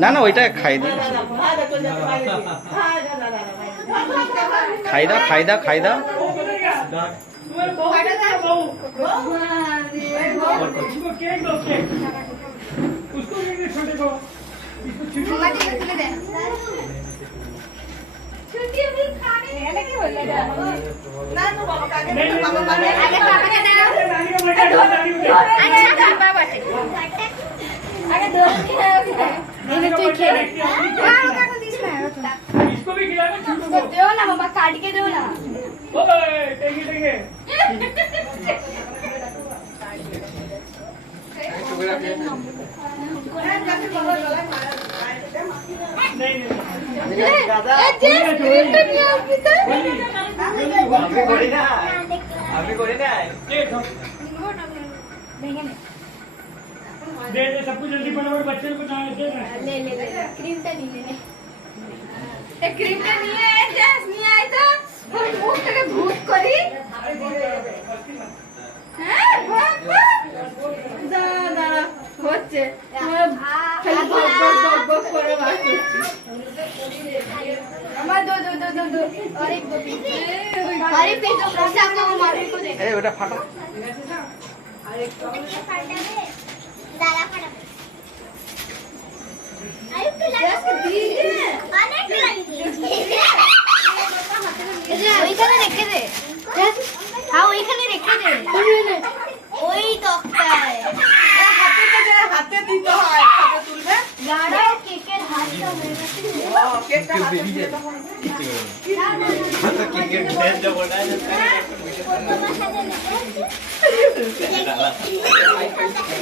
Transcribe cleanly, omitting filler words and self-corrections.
না না ওইটা খাই দিই খাই দাও খাই দাও খাই দাও काट के दो ना दे दे सबको जल्दी फटाफट बच्चे को ले ले ले क्रीम तो नहीं लेने एक क्रीम तो नहीं है जैस नहीं आए तो भूख के भूख करी हैं दादा হচ্ছে খালি বক করে বাকি আমার দো দো দো দো দো আরে पे तो पैसा को मारे को दे ए बेटा फाटा अरे फाटा दादा फाटा आयु तो लगा दीजिए अनेक लगी ওইখানে রেখে দে হ্যাঁ ওইখানে রেখে দে ওই তক্তায় হাতে দিতে হয় হাতে তুলবে গাড়া কেকের হাতটা হয়ে গেছে কেকটা হাতে দিতে হয় তো কেকের ড্রেস দেবো না কত মাস আগে